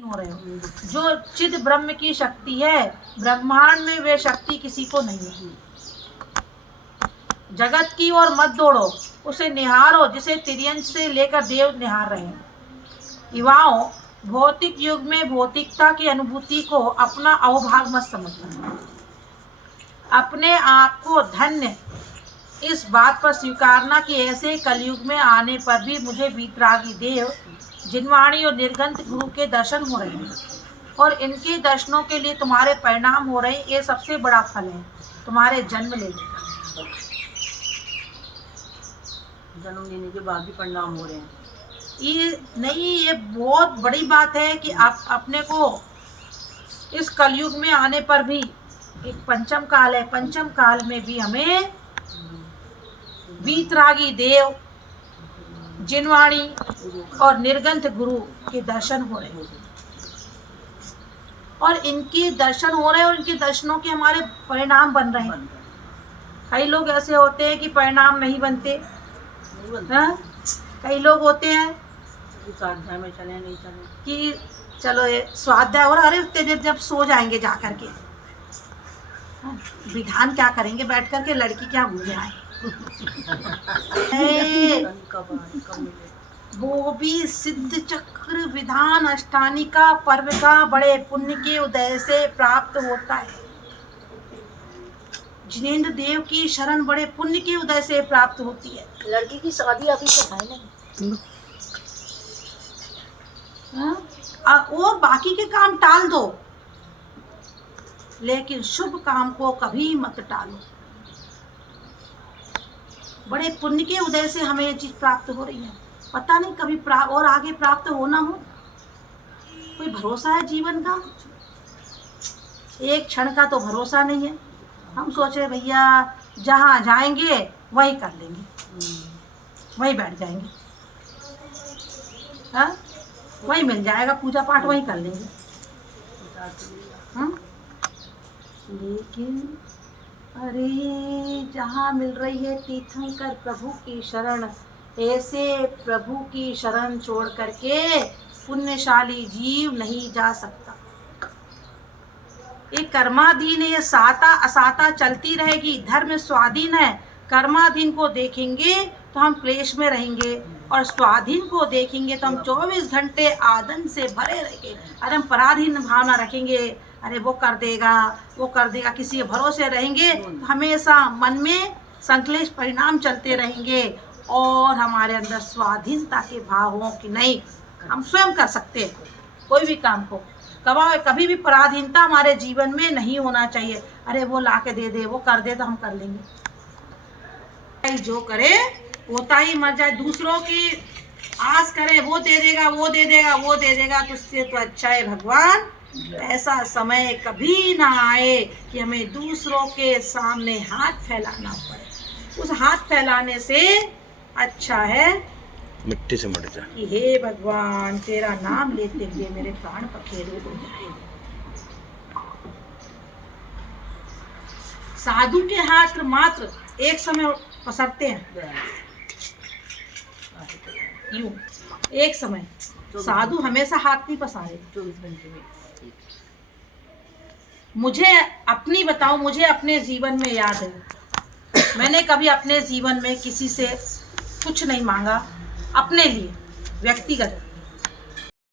हो रहे हो। जो चिद ब्रह्म की शक्ति है, ब्रह्मांड में वे शक्ति किसी को नहीं है। जगत की ओर मत दौड़ो, उसे निहारो जिसे तिर्यंत से लेकर देव निहार रहे हैं। युवाओं, भौतिक युग में भौतिकता की अनुभूति को अपना अवभाग मत समझना। अपने आप को धन्य इस बात पर स्वीकारना कि ऐसे कलयुग में आने पर भी मुझे वीतरागी देव, जिनवाणी और निर्गंत गुरु के दर्शन हो रहे हैं और इनके दर्शनों के लिए तुम्हारे परिणाम हो रहे हैं। ये सबसे बड़ा फल है तुम्हारे जन्म लेने का। जन्म लेने के बाद भी परिणाम हो रहे हैं। ये नहीं, ये बहुत बड़ी बात है कि आप अपने को इस कलयुग में आने पर भी, एक पंचम काल है, पंचम काल में भी हमें वीतरागी देव, जिनवाणी और निर्गंथ गुरु के दर्शन हो रहे हैं और इनके दर्शन हो रहे हैं और इनके दर्शनों के हमारे परिणाम बन रहे हैं। कई लोग ऐसे होते हैं कि परिणाम नहीं बनते, हाँ? कई लोग होते हैं स्वाध्याय में चले नहीं चले कि चलो ये स्वाध्याय हो रहा, अरे उतने देर जब सो जाएंगे जा करके, हाँ? विधान क्या करेंगे बैठ करके, लड़की क्या भूल जाए। वो भी सिद्ध चक्र विधान अष्टानिका पर्व का बड़े पुण्य के उदय से प्राप्त होता है। जिनेंद्र देव की शरण बड़े पुण्य के उदय से प्राप्त होती है। लड़की की शादी अभी तो है नहीं, और बाकी के काम टाल दो, लेकिन शुभ काम को कभी मत टालो। बड़े पुण्य के उदय से हमें ये चीज प्राप्त हो रही है। पता नहीं कभी और आगे प्राप्त होना हो, कोई भरोसा है जीवन का? एक क्षण का तो भरोसा नहीं है। हम सोचे भैया जहाँ जाएंगे वही कर लेंगे, वही बैठ जाएंगे, हाँ? वही मिल जाएगा, पूजा पाठ वही कर लेंगे, हाँ? लेकिन अरे जहाँ मिल रही है तीर्थंकर प्रभु की शरण, ऐसे प्रभु की शरण छोड़ करके पुण्यशाली जीव नहीं जा सकता। ये कर्माधीन है, ये साता असाता चलती रहेगी। धर्म स्वाधीन है, कर्माधीन को देखेंगे तो हम क्लेश में रहेंगे और स्वाधीन को देखेंगे तो हम 24 घंटे आनंद से भरे रहेंगे। अरे हम पराधीन भावना रखेंगे, अरे वो कर देगा वो कर देगा, किसी के भरोसे रहेंगे तो हमेशा मन में संक्लेश परिणाम चलते रहेंगे और हमारे अंदर स्वाधीनता के भाव हों कि नहीं हम स्वयं कर सकते हैं कोई भी काम को। कभी भी पराधीनता हमारे जीवन में नहीं होना चाहिए। अरे वो ला के दे दे, वो कर दे तो हम कर लेंगे। जो करे होता ही मर जाए, दूसरों की आस करे वो दे देगा वो दे देगा वो दे देगा, तो उससे तो अच्छा है भगवान ऐसा समय कभी ना आए कि हमें दूसरों के सामने हाथ फैलाना पड़े। उस हाथ फैलाने से अच्छा है मिट्टी से मर जा कि हे भगवान तेरा नाम लेते हुए मेरे प्राण पखेरु हो जाए। साधु के हाथ मात्र एक समय पसरते हैं, यूं एक समय। साधु हमेशा हाथ नहीं पसारे। 24 घंटे में। मुझे अपनी बताऊं, मुझे अपने जीवन में याद है, मैंने कभी अपने जीवन में किसी से कुछ नहीं मांगा अपने लिए व्यक्तिगत।